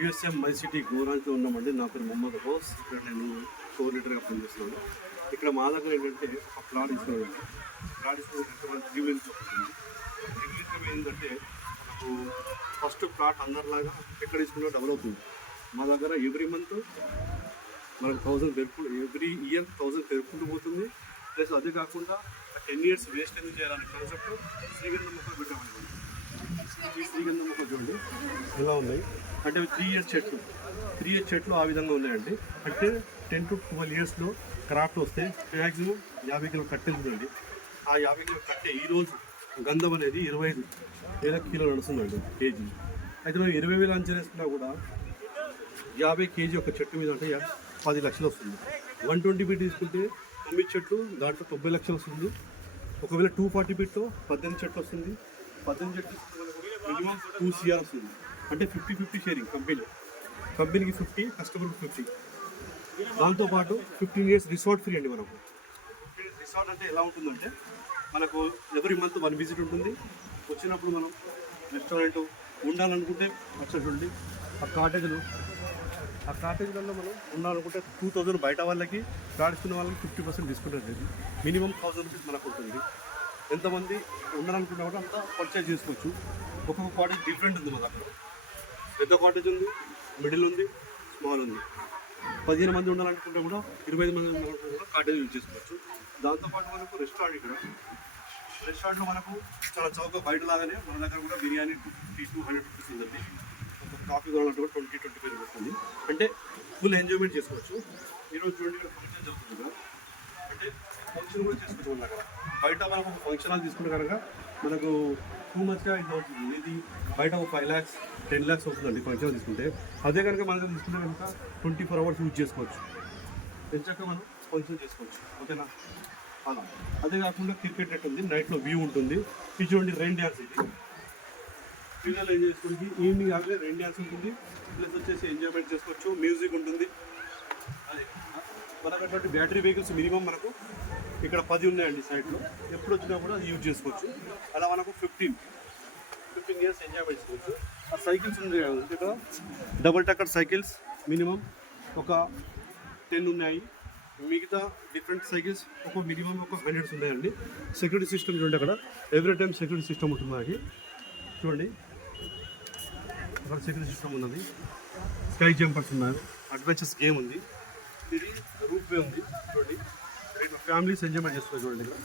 USM my city గోరాంజ్లో ఉన్నామండి. నా పేరు మొహమ్మద్ హోస్. ఇక్కడ నేను స్టోర్ లీడర్గా పనిచేస్తున్నాను. ఇక్కడ మా దగ్గర ఏంటంటే ఒక ప్లాట్ ఇస్తున్నాను. ప్లాట్ ఇస్తున్న రివ్యూ ఇన్కమ్ ఏంటంటే మనకు ఫస్ట్ ప్లాట్ అందరిలాగా ఎక్కడ ఇస్తున్నా డబుల్ అవుతుంది. మా దగ్గర ఎవ్రీ మంత్ మనకు 1000 పెరుపుకుంటూ, ఎవ్రీ ఇయర్ 1000 పెరుపుకుంటూ పోతుంది. ప్లస్ అదే కాకుండా 10 years వేస్ట్ ఎందుకు చేయాలనే కాన్సెప్ట్ శ్రీగంధం మొక్కలు పెట్టామన్నమాట. ఈ శ్రీగంధం మొక్కలు చూడండి ఎలా ఉన్నాయి అంటే 3 years చెట్లు, 3 years చెట్లు ఆ విధంగా ఉన్నాయండి. అంటే 10 to 12 yearsలో క్రాఫ్ట్ వస్తే మ్యాక్సిమం 50 కిలో కట్టెలు చూడండి. ఆ 50 కిలో కట్టే ఈరోజు గంధం అనేది 25,000 కిలోలు నడుస్తుందండి కేజీ. అయితే మనం 20,000 అంచనా వేసుకున్నా కూడా 50 kg ఒక చెట్టు మీద అంటే 10 లక్షలు వస్తుంది. 120 feet తీసుకుంటే 9 చెట్లు, దాంట్లో 90 లక్షలు వస్తుంది. ఒకవేళ 240 feetలో 18 చెట్లు వస్తుంది. 18 చెట్లు మినిమం 2 CR వస్తుంది. అంటే 50-50 షేరింగ్. కంపెనీకి 50, కస్టమర్కి 50. దాంతోపాటు 15 years రిసార్ట్ ఫ్రీ అండి. మనకు రిసార్ట్ అంటే ఎలా ఉంటుందంటే మనకు ఎవ్రీ మంత్ 1 విజిట్ ఉంటుంది. వచ్చినప్పుడు మనం రెస్టారెంట్ ఉండాలనుకుంటే వచ్చేటువంటి ఆ కాటేజ్లలో మనం ఉండాలనుకుంటే 2000 బయట వాళ్ళకి, కాడిస్తున్న వాళ్ళకి 50% డిస్కౌంట్ ఉంటుంది. మినిమం 1000 రూపీస్ మనకు ఉంటుంది. ఎంతమంది ఉండాలనుకున్నా కూడా అంతా పర్చేజ్ చేసుకోవచ్చు. ఒక్కొక్క కాటేజ్ డిఫరెంట్ ఉంది. మా దగ్గర పెద్ద కాటేజ్ ఉంది, మిడిల్ ఉంది, స్మాల్ ఉంది. 15 మంది ఉండాలనుకుంటే కూడా 25 మంది ఉండాలనుకుంటే కూడా కాటేజ్ యూజ్ చేసుకోవచ్చు. దాంతోపాటు మనకు రెస్టారెంట్లో మనకు చాలా చౌక బయట లాగానే మన దగ్గర కూడా బిర్యానీ 250-200 రూపీస్ ఉందండి. కాఫీ కావాలంటే కూడా 20-25 వస్తుంది. అంటే ఫుల్ ఎంజాయ్మెంట్ చేసుకోవచ్చు. ఈరోజు చూడండి ఇక్కడ ఫంక్షన్ జరుగుతుంది కదా, అంటే ఫంక్షన్ కూడా చేసుకోవచ్చు. మన దగ్గర బయట మనకు ఒక ఫంక్షన్ హాల్ తీసుకుంటే కనుక మనకు టూ మచ్గా ఇది అవుతుంది. ఇది బయట ఒక 5 lakhs 10 lakhs అవుతుందండి ఫంక్షన్ హాల్ తీసుకుంటే. అదే కనుక మన దగ్గర తీసుకుంటే కనుక 24 hours యూజ్ చేసుకోవచ్చు. ఎంచక్క మనం ఫంక్షన్ చేసుకోవచ్చు. ఓకేనా? అలా అదే కాకుండా క్రికెట్ నెట్ ఉంది, నైట్లో వ్యూ ఉంటుంది. ఇది చూడండి రెయిన్ డ్యాన్స్. ఇది పిల్లలు ఎంజాయ్ చేసుకోండి. ఈవినింగ్ ఆగే రెయిన్ డ్యాన్స్ ఉంటుంది. ప్లస్ వచ్చేసి ఎంజాయ్మెంట్ చేసుకోవచ్చు. మ్యూజిక్ ఉంటుంది. అదే మనకు అటువంటి బ్యాటరీ వెహికల్స్ మినిమం మనకు ఇక్కడ 10 ఉన్నాయండి సైడ్లో. ఎప్పుడు వచ్చినా కూడా అది యూజ్ చేసుకోవచ్చు. అలా మనకు 15 years ఎంజాయ్మెంట్ చేసుకోవచ్చు. ఆ సైకిల్స్ ఉన్నాయి ఇక్కడ డబుల్ టక్కర్ సైకిల్స్ మినిమం ఒక 10 ఉన్నాయి. మిగతా డిఫరెంట్ సైకిల్స్ ఒక మినిమం ఒక 100 ఉన్నాయండి. సెక్యూరిటీ సిస్టమ్ చూడండి, అక్కడ ఎవ్రీ టైం సెక్యూరిటీ సిస్టమ్ ఉంటుంది. మనకి చూడండి అక్కడ సెక్యూరిటీ సిస్టమ్ ఉన్నది. స్కై జంపర్స్ ఉన్నాయి. అడ్వెంచర్స్ గేమ్ ఉంది. ఇది రూప్ వే ఉంది. చూడండి ఫ్యామిలీస్ ఎంజాయ్మెంట్ చేసుకోవచ్చు. చూడండి ఇక్కడ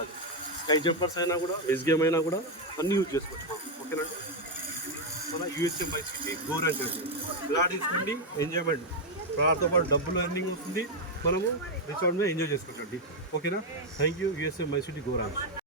అది స్కై జంపర్స్ అయినా కూడా, ఎస్ గేమ్ అయినా కూడా అన్నీ యూజ్ చేసుకోవచ్చు మనం. ఓకేనండి? మన యూఎస్ఎం మై సిటీ గోరాంజ్ అండి. ప్లాట్ తీసుకోండి, ఎంజాయ్మెంట్. ప్లాట్తో పాటు డబ్బులు ఎర్నింగ్ వస్తుంది. మనము రిసార్ట్ మీద ఎంజాయ్ చేసుకోవచ్చు అండి. ఓకేనా? Thank you. USM my city గోరాంజ్.